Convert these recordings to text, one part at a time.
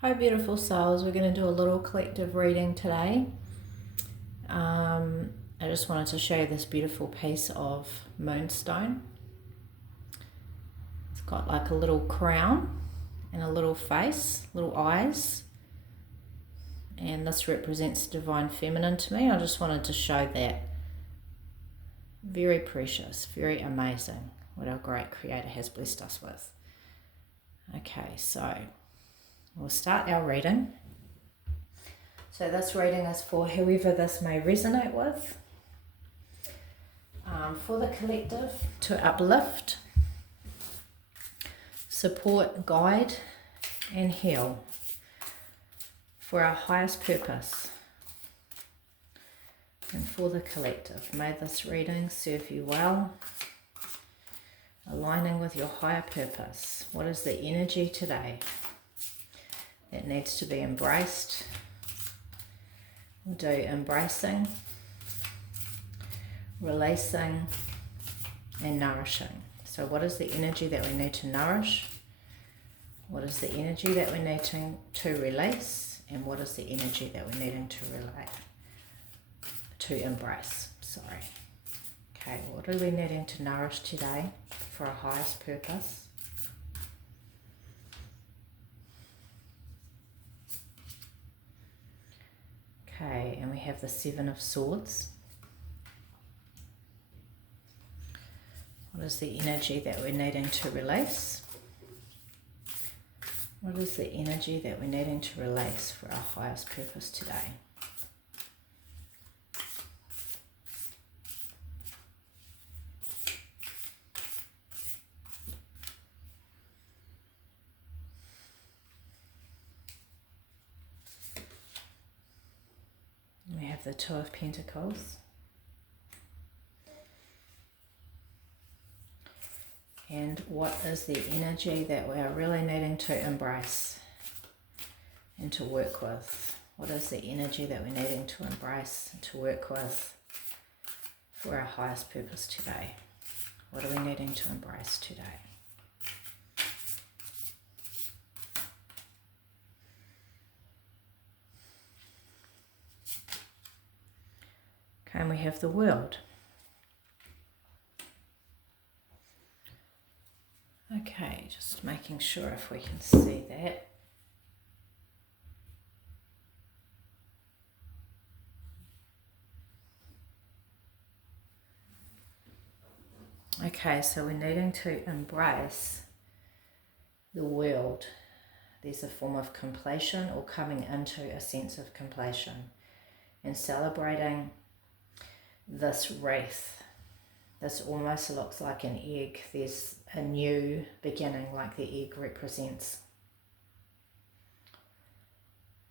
Hi beautiful souls, we're going to do a little collective reading today. I just wanted to show you this beautiful piece of moonstone. It's got like a little crown and a little face, little eyes, and this represents divine feminine to me. I just wanted to show that. Very precious, very amazing what our great creator has blessed us with. Okay, so we'll start our reading. So this reading is for whoever this may resonate with. For the collective, to uplift, support, guide, and heal for our highest purpose. And for the collective, may this reading serve you well, aligning with your higher purpose. What is the energy today that needs to be embraced? We'll do embracing, releasing, and nourishing. So what is the energy that we need to nourish? What is the energy that we're needing to release? And what is the energy that we're needing to embrace? Sorry. Okay, what are we needing to nourish today for our highest purpose? Okay, and we have the Seven of Swords. What is the energy that we're needing to release? What is the energy that we're needing to release for our highest purpose today? We have the Two of Pentacles. And what is the energy that we are really needing to embrace and to work with? What is the energy that we're needing to embrace and to work with for our highest purpose today? What are we needing to embrace today? Okay, and we have the World. Okay, just making sure if we can see that. Okay, so we're needing to embrace the world. There's a form of completion or coming into a sense of completion and celebrating this wreath. This almost looks like an egg. There's a new beginning, like the egg represents.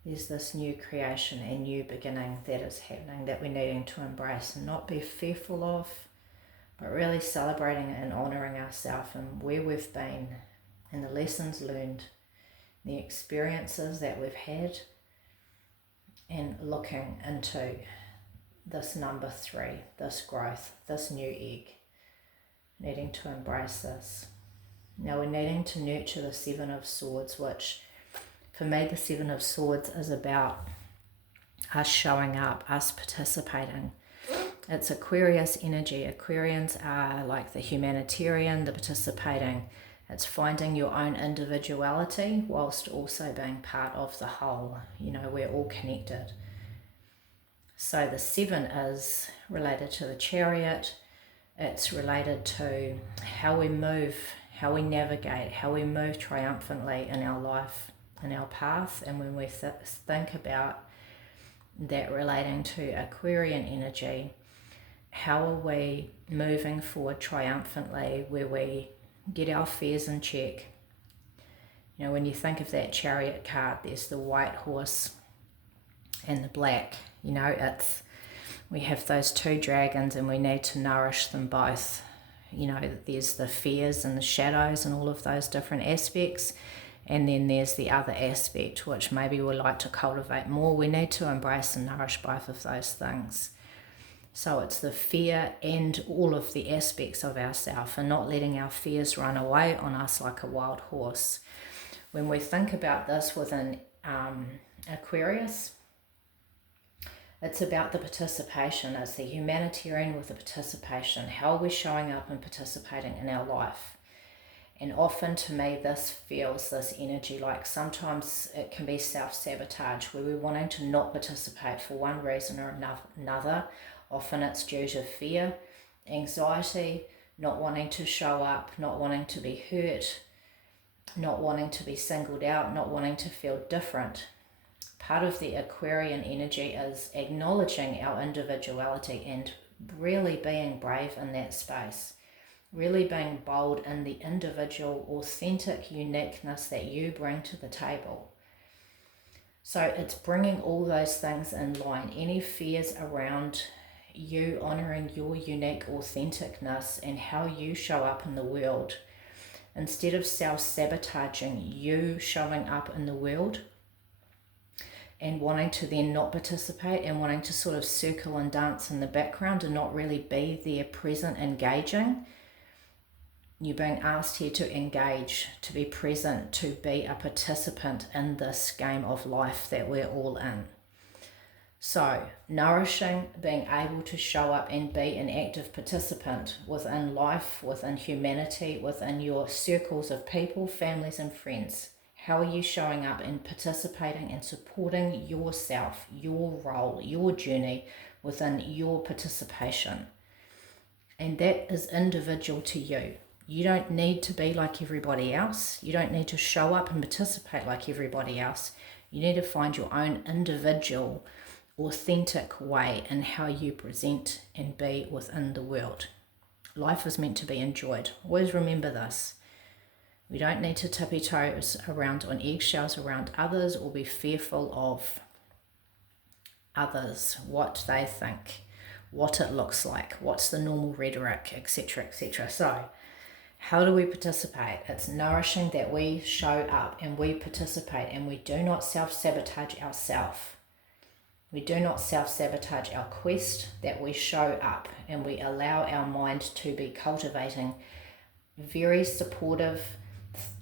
There's this new creation and new beginning that is happening that we're needing to embrace and not be fearful of, but really celebrating and honouring ourselves and where we've been and the lessons learned, the experiences that we've had, and looking into this number 3, this growth, this new egg, needing to embrace this. Now we're needing to nurture the Seven of Swords, which for me the Seven of Swords is about us showing up, us participating. It's Aquarius energy. Aquarians are like the humanitarian, the participating. It's finding your own individuality whilst also being part of the whole. You know, we're all connected. So the 7 is related to the Chariot. It's related to how we move, how we navigate, how we move triumphantly in our life, in our path. And when we think about that relating to Aquarian energy, how are we moving forward triumphantly where we get our fears in check? You know, when you think of that Chariot card, there's the white horse and the black. You know, we have those 2 dragons and we need to nourish them both. You know, there's the fears and the shadows and all of those different aspects. And then there's the other aspect, which maybe we'd like to cultivate more. We need to embrace and nourish both of those things. So it's the fear and all of the aspects of ourself and not letting our fears run away on us like a wild horse. When we think about this with an Aquarius, it's about the participation. It's the humanitarian with the participation. How are we showing up and participating in our life? And often to me, this feels this energy like sometimes it can be self-sabotage where we're wanting to not participate for one reason or another. Often it's due to fear, anxiety, not wanting to show up, not wanting to be hurt, not wanting to be singled out, not wanting to feel different. Part of the Aquarian energy is acknowledging our individuality and really being brave in that space. Really being bold in the individual, authentic uniqueness that you bring to the table. So it's bringing all those things in line. Any fears around you honouring your unique authenticness and how you show up in the world. Instead of self-sabotaging you showing up in the world and wanting to then not participate and wanting to sort of circle and dance in the background and not really be there present, engaging. You're being asked here to engage, to be present, to be a participant in this game of life that we're all in. So, nourishing, being able to show up and be an active participant within life, within humanity, within your circles of people, families and friends. How are you showing up and participating and supporting yourself, your role, your journey within your participation? And that is individual to you. You don't need to be like everybody else. You don't need to show up and participate like everybody else. You need to find your own individual, authentic way in how you present and be within the world. Life is meant to be enjoyed. Always remember this. We don't need to tippy toes around on eggshells around others or be fearful of others, what they think, what it looks like, what's the normal rhetoric, etc., etc. So, how do we participate? It's nourishing that we show up and we participate and we do not self-sabotage ourselves. We do not self-sabotage our quest, that we show up and we allow our mind to be cultivating very supportive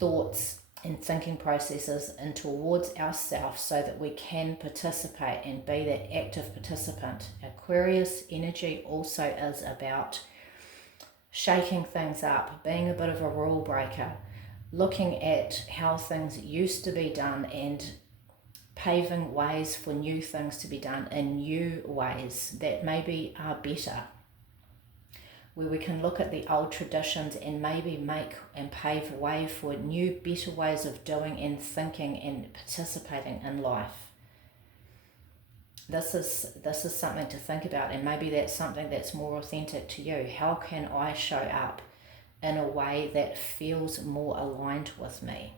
thoughts and thinking processes and towards ourselves so that we can participate and be that active participant. Aquarius energy also is about shaking things up, being a bit of a rule breaker, looking at how things used to be done and paving ways for new things to be done in new ways that maybe are better, where we can look at the old traditions and maybe make and pave way for new, better ways of doing and thinking and participating in life. This is something to think about, and maybe that's something that's more authentic to you. How can I show up in a way that feels more aligned with me?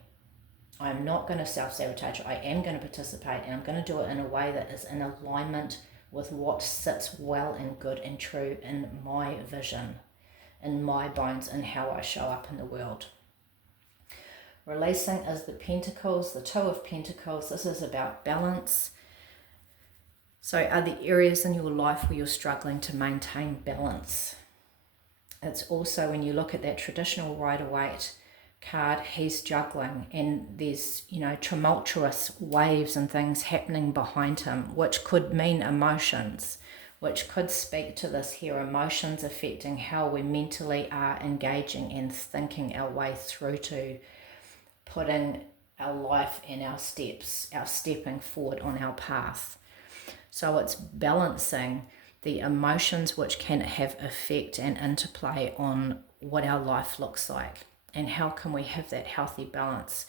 I'm not going to self-sabotage. I am going to participate, and I'm going to do it in a way that is in alignment with what sits well and good and true in my vision, in my bones, and how I show up in the world. Releasing is the Pentacles, the Two of Pentacles. This is about balance. So are there areas in your life where you're struggling to maintain balance? It's also when you look at that traditional Rider-Waite card, he's juggling and there's, tumultuous waves and things happening behind him, which could mean emotions, which could speak to this here, emotions affecting how we mentally are engaging and thinking our way through to putting our life and our stepping forward on our path. So it's balancing the emotions which can have effect and interplay on what our life looks like and how can we have that healthy balance.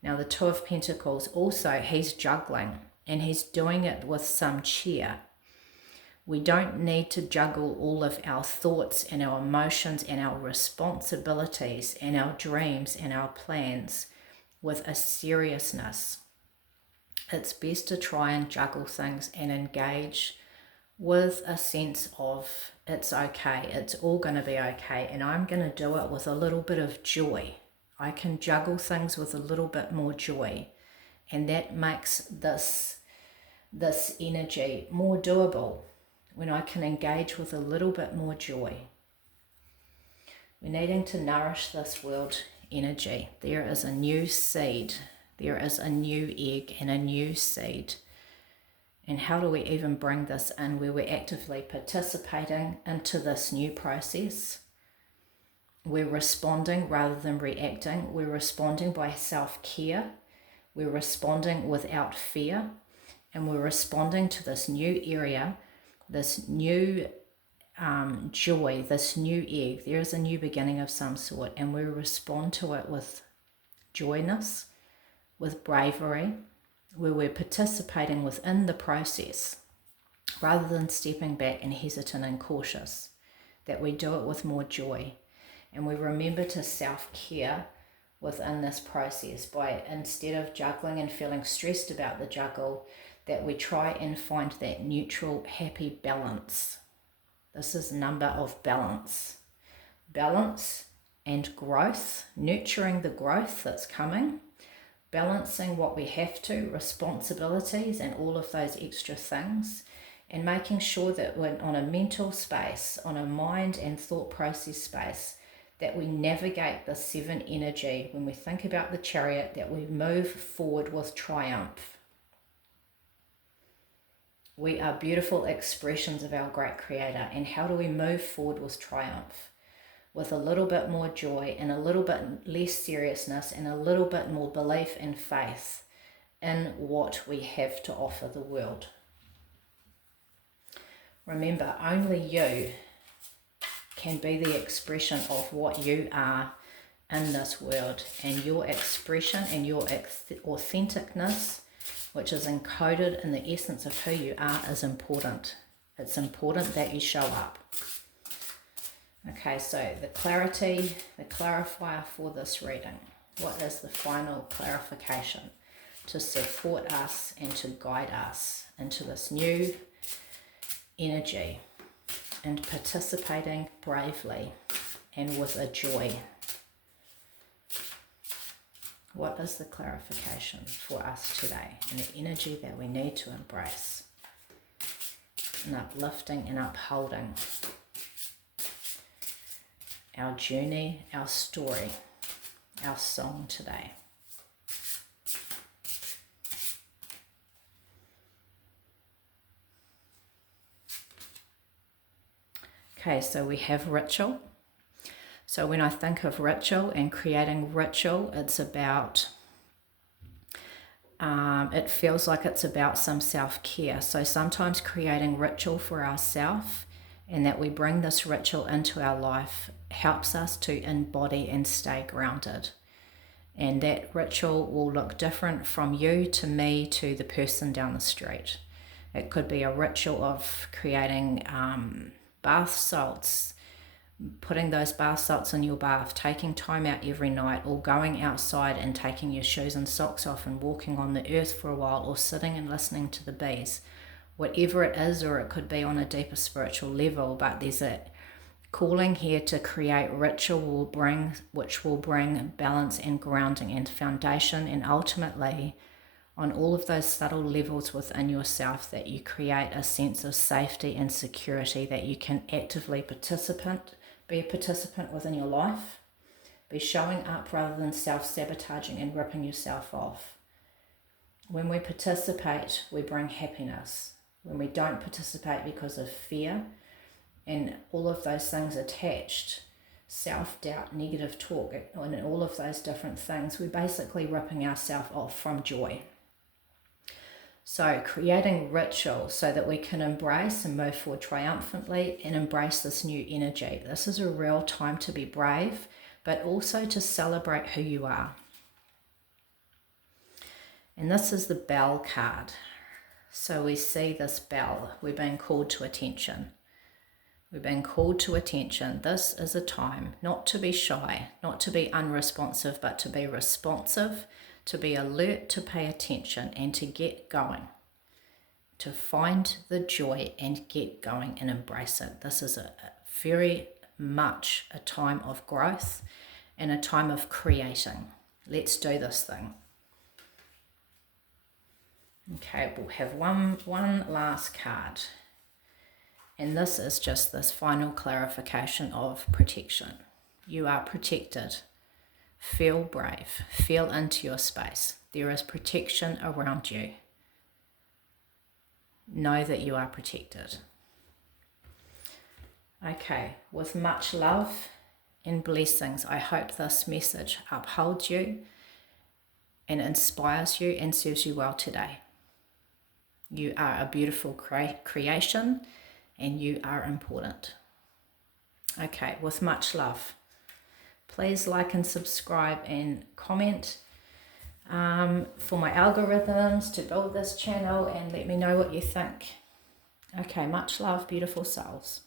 Now the Two of Pentacles also, he's juggling and he's doing it with some cheer. We don't need to juggle all of our thoughts and our emotions and our responsibilities and our dreams and our plans with a seriousness. It's best to try and juggle things and engage with a sense of it's okay, it's all going to be okay, and I'm going to do it with a little bit of joy. I can juggle things with a little bit more joy, and that makes this energy more doable when I can engage with a little bit more joy. We're needing to nourish this world energy. There is a new seed. There is a new egg and a new seed. And how do we even bring this in where we're actively participating into this new process? We're responding rather than reacting. We're responding by self-care. We're responding without fear. And we're responding to this new area, this new joy, this new egg. There is a new beginning of some sort, and we respond to it with joyness, with bravery, where we're participating within the process rather than stepping back and hesitant and cautious, that we do it with more joy. And we remember to self-care within this process by, instead of juggling and feeling stressed about the juggle, that we try and find that neutral, happy balance. This is number of balance. Balance and growth, nurturing the growth that's coming, balancing what we have to, responsibilities and all of those extra things, and making sure that we're on a mental space, on a mind and thought process space, that we navigate the 7 energy when we think about the chariot, that we move forward with triumph. We are beautiful expressions of our great Creator, and how do we move forward with triumph? With a little bit more joy and a little bit less seriousness and a little bit more belief and faith in what we have to offer the world. Remember, only you can be the expression of what you are in this world, and your expression and your authenticness, which is encoded in the essence of who you are, is important. It's important that you show up. Okay, so the clarity, the clarifier for this reading. What is the final clarification to support us and to guide us into this new energy and participating bravely and with a joy? What is the clarification for us today and the energy that we need to embrace and uplifting and upholding our journey, our story, our song today? Okay, so we have ritual. So when I think of ritual and creating ritual, it's about, it feels like it's about some self-care. So sometimes creating ritual for ourselves, and that we bring this ritual into our life, helps us to embody and stay grounded. And that ritual will look different from you to me to the person down the street. It could be a ritual of creating bath salts, putting those bath salts in your bath, taking time out every night, or going outside and taking your shoes and socks off and walking on the earth for a while, or sitting and listening to the bees. Whatever it is, or it could be on a deeper spiritual level, but there's a calling here to create ritual which will bring balance and grounding and foundation, and ultimately on all of those subtle levels within yourself, that you create a sense of safety and security, that you can actively be a participant within your life, be showing up rather than self-sabotaging and ripping yourself off. When we participate, we bring happiness. When we don't participate because of fear and all of those things attached, self-doubt, negative talk, and all of those different things, we're basically ripping ourselves off from joy. So creating ritual so that we can embrace and move forward triumphantly and embrace this new energy. This is a real time to be brave, but also to celebrate who you are. And this is the bell card. So we see this bell. We're being called to attention. We're being called to attention. This is a time not to be shy, not to be unresponsive, but to be responsive, to be alert, to pay attention, and to get going, to find the joy and get going and embrace it. This is a very much a time of growth and a time of creating. Let's do this thing. Okay, we'll have one last card. And this is just this final clarification of protection. You are protected. Feel brave. Feel into your space. There is protection around you. Know that you are protected. Okay, with much love and blessings, I hope this message upholds you and inspires you and serves you well today. You are a beautiful creation and you are important. Okay, with much love. Please like and subscribe and comment for my algorithms to build this channel, and let me know what you think. Okay, much love, beautiful souls.